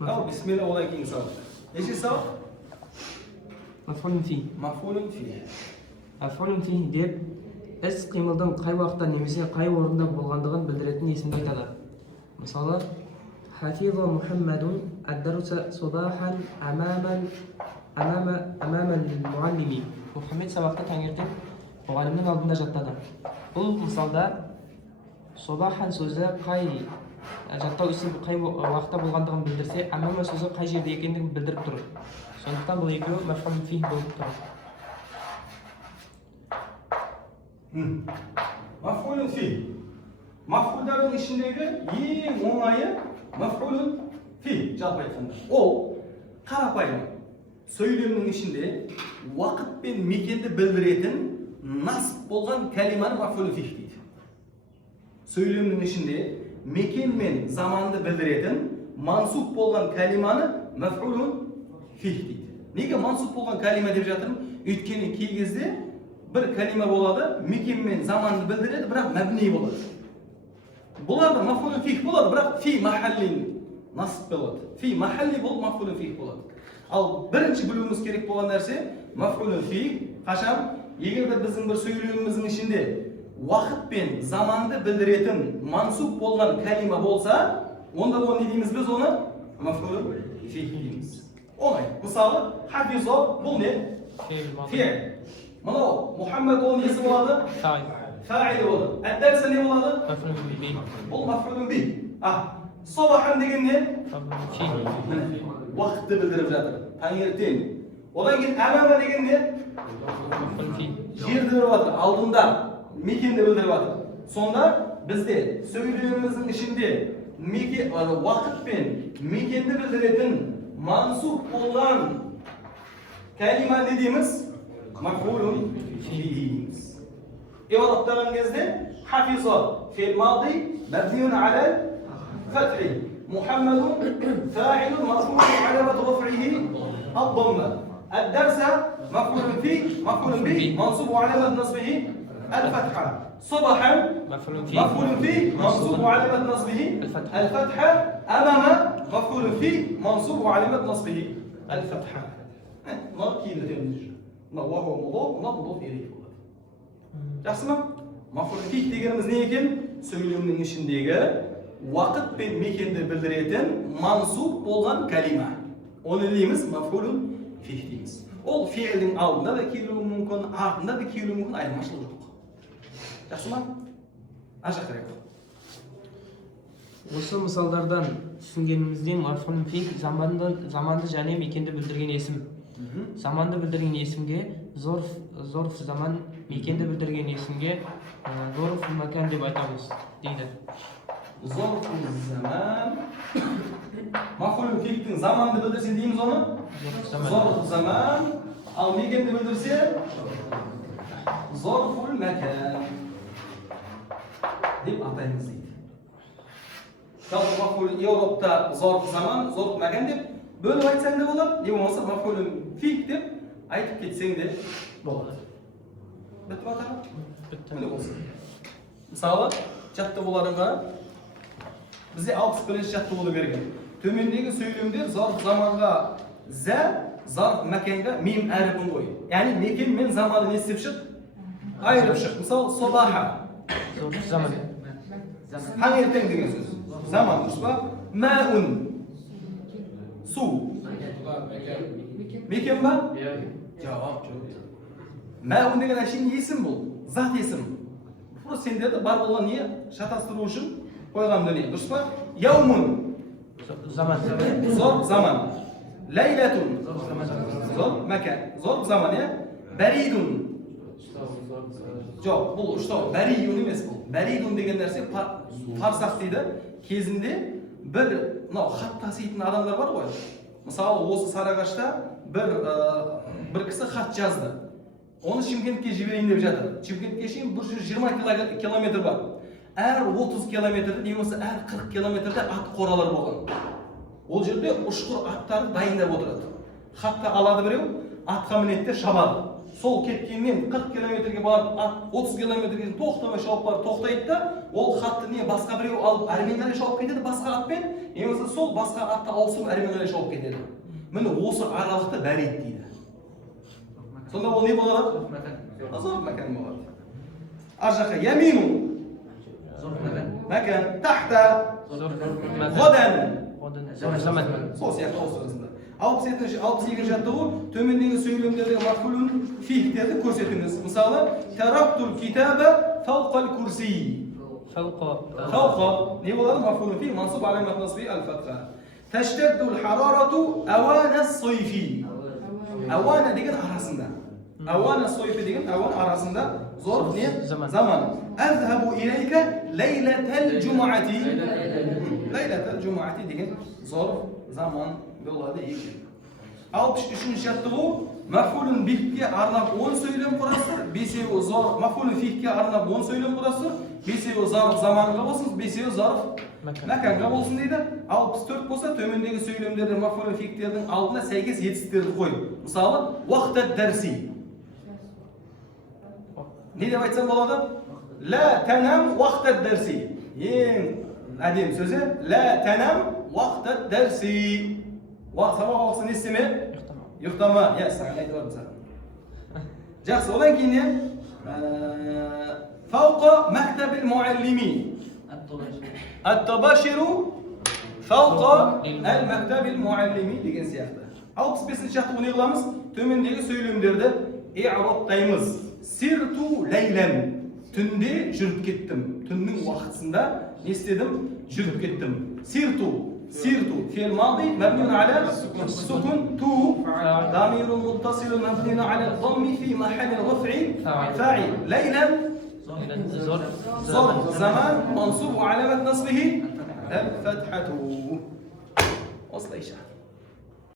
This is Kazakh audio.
Al bismillah odan keyin savob. Nechi savob? Maf'ulun fi. Maf'ulun fi. Maf'ulun fi deb іс қимылдың қай уақытта немесе қай орында болғандығын білдіретін есімді айтады. Мысалы, Хафиза Мухаммадун ад-дарса субахан амамал муаллими. Мұхаммед сабақты таңертең мұғалімнің алдында жаттады. Бұл мысалда субахан сөзі қай жаттау ісі қай уақытта болғандығын білдірсе, амама сөзі қай жерде екендігін білдіріп тұр. Сондықтан бұл екеуі маф'улун фи болып тұр. Maf'ulun fi. Maf'ulların içindeki en oңайы maf'ulun fi жалпы айтқанда. Ол қарапайым сөйлемнің ішінде уақыт пен мекенді білдіретін насып болған кәлиманы maf'ulun fi дейді. Сөйлемнің ішінде мекен мен заманды білдіретін мансуп болған кәлиманы maf'ulun fi дейді. Неге мансуп болған кәлима деп жатырмын? Өйткені кей кезде бір кәлима болады, мекен мен заманды білдіреді, бірақ мәбни болады. Бұларда маф'улун фих болады, бірақ фи махалли насып болады. Фи махалли болып маф'улун фих болады. Ал бірінші білуіміз керек болған нәрсе маф'улун фих қашан? Егер де біздің бір сөйлеміміздің ішінде уақыт пен заманды білдіретін мансуп болған кәлима болса, онда оны не дейміз біз оны? Маф'улун фих дейміз. Оңай. Мысалы, хафиза бұл не? Фи'л. Мынау Мұхаммед оның несі болады? Фа'ил болады. Ад-дарса не болады? Бұл маф'улун би. Сабахан деген не? Уақытты білдіріп жатыр. Таңертең. Одан кейін амама деген не? Жерді білдіріп жатыр. Алдында мекенді білдіріп жатыр. Сонда бізде сөйлеміміздің ішінде уақыт пен мекенді білдіретін мансуп болған кәлима не дейміз? Maf'ulun fi. İ'rablanan кезде hafiza fi'l madi mabniun ala fathi. Muhammadun fa'ilun marfu'un alamat raf'ihi ad-damma. Ad-darsa maf'ulun fi, maf'ulun bi, mansub alamat nasbihi al-fatha. Sabahan maf'ulun fi, mansub alamat nasbihi al-fatha. Amama maf'ulun fi, mansub alamat nasbihi al-fatha. Bunlar kiyimli. وهو مضاف مضاف إليه болады. Жақсы ма? Маф'улун фих дегеніміз не екен? Сөйлемнің ішіндегі уақыт пен мекенді білдіретін мансуп болған кәлима. Оны дейміз маф'улун фих дейміз. Ол фи'лдің алдында да келуі мүмкін, артында да келуі мүмкін, айырмашылық жоқ. Жақсы ма? Ажықтырайық. Осы мысалдардан түсінгенімізден маф'улун фих заманды және мекенді білдірген есім. Заманды білдірген есімге зорф заман, мекенді білдірген есімге зорф макан деп айтамыз дейді. Зорф заман. Маф'улун фихтің заманды білдірсе дейміз оны? Зорф заман. Ал мекенді білдірсе зорфул макан деп атаймыз дейді. Жалпы маф'улун Европта зорф заман, зорф макан деп бөліп айтсаң да болады, не болмаса маф'улун фих деп айтып кетсең де болады. Бітті ма тағы? Бітті. Міне болсын. Мысалы, жаттығуларыңға бізде 61-ші жаттығулы берген. Төмендегі сөйлемдер зарф заманға зә, зарф мәкенға мим әріпін қой. Яғни мекен мен заманы не істеп шық? Айырып шық. Мысалы, собаха. Зорф заман. Таңертең деген сөз. Заман дұрыс па? Мәун. Су. Мекен ба? Жауап жоқ. Мәун деген әшейін есім бұл. Зат есім. Просто сендерді бар болған не шатастыру үшін қойған дүние. Дұрыс па? Яумун. Заман. Зор заман. Ләйләтун. Зор мәкән. Зор заман, я? Бәридун. Жоқ, бұл ұштау. Бәриюн емес бұл. Бәридун деген нәрсе парсақ дейді. Кезінде бір хат таситын адамдар бар ғой. Мысалы, осы Сарыағашта бір кісі хат жазды. Оны Шымкентке жіберейін деп жатыр. Шымкентке шейін 120 километр бар. Әр 30 километрде, немесе әр 40 километрде ат қоралар болған. Ол жерде ұшқыр аттарды дайындап отырады. Хатты алады біреу, атқа мінеді де шабады. Сол кеткеннен 40 километрге барып, ат 30 километрге тоқтамай шауып барып тоқтайды да, ол хатты не басқа біреу алып, армендерге шауып кетеді басқа атпен, немесе сол басқа атты ауысып әрмен қарай шауып кетеді. Міне осы аралықта бәрейт дейді. Сонда ол не болады? Зорф мәкан болады. Ар жаққа ямину мәкан, тахта, ғадан. Сол сияқты ауыстырасыңдар. 62-ші жаттығу төмендегі сөйлемдердегі мафулун фихтерді көрсетіңіз. Мысалы, тарактул китаба фауқал курси. Фауқа не болады? Мафулун фих мансуб аламат насби аль-фатха. Таштадду al-харарату авана ас-сайфи. Авана деген арасында. Авана ас-сайфи деген аван арасында зорф не? Заман. Азхабу илейка лейлатал джумаати. Лейлатал джумаати деген зорф заман болады екен. 63-ші жаттығу мафулун бихке арнап 10 сөйлем құрасыздар, 5-еуі зорф. Мафулун фихке арнап 10 сөйлем құрасыздар, 5-еуі зарф заманға болсын, 5-еуі зарф мәканға болсын дейді. 64 болса төмендегі сөйлемдердің мафулун фихтердің алдына сәйкес етістіктерді қой. Мысалы, уақыт дәрси. Не деп айтсам болады? Ла танам уақыт дәрси. Ең әдем сөзі ла танам уақыт дәрси. Сабақ оқысын не істеме? Ұйықтама. Саған айтып бармын саған. Жақсы, одан кейін не? Фауқа мәктәбіл муаллими. Ат-табаширу фауқа әл-мәктәбіл муаллими деген сияқты. 65-ші жаттығу не қыламыз? Төмендегі сөйлемдерді i'рабтаймыз. Сирту лейлен. Түнде жүріп кеттім. Түннің уақытысында не істедім? Жүріп кеттім. Сирту فعل ماضي مبني على السكون تو ضمير متصل مبني على الضم في محل رفع فاعل ليلا ظرف زمان منصوب وعلامة نصبه الفتحة. وصل إيش